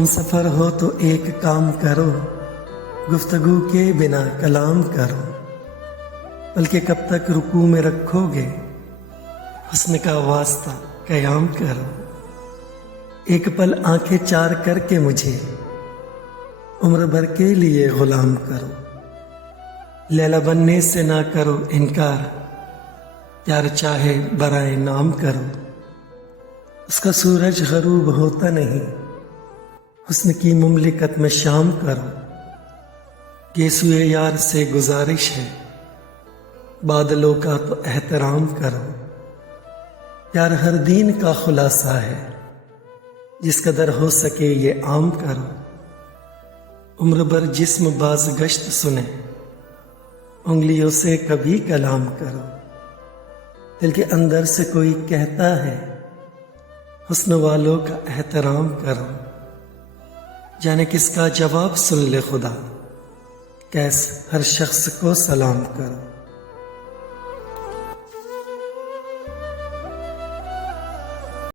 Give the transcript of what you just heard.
हम सफ़र हो तो एक काम करो, गुफ्तगू के बिना कलाम करो। बल्कि कब तक रुकू में रखोगे, हुस्न का वास्ता क़याम करो। एक पल आंखें चार करके मुझे उम्र भर के लिए गुलाम करो। लैला बनने से ना करो इनकार, प्यार चाहे बराए नाम करो। उसका सूरज गरूब होता नहीं, हुस्न की मुमलिकत में शाम करो। गेसुए यार से गुजारिश है, बादलों का तो एहतराम करो। प्यार हर दीन का खुलासा है, जिस कदर हो सके ये आम करो। उम्र भर जिस्म बाज गश्त सुने, उंगलियों से कभी कलाम करो। दिल के अंदर से कोई कहता है, हुस्न वालों का एहतराम करो। जाने किसका जवाब सुन ले खुदा, कैस हर शख्स को सलाम करो।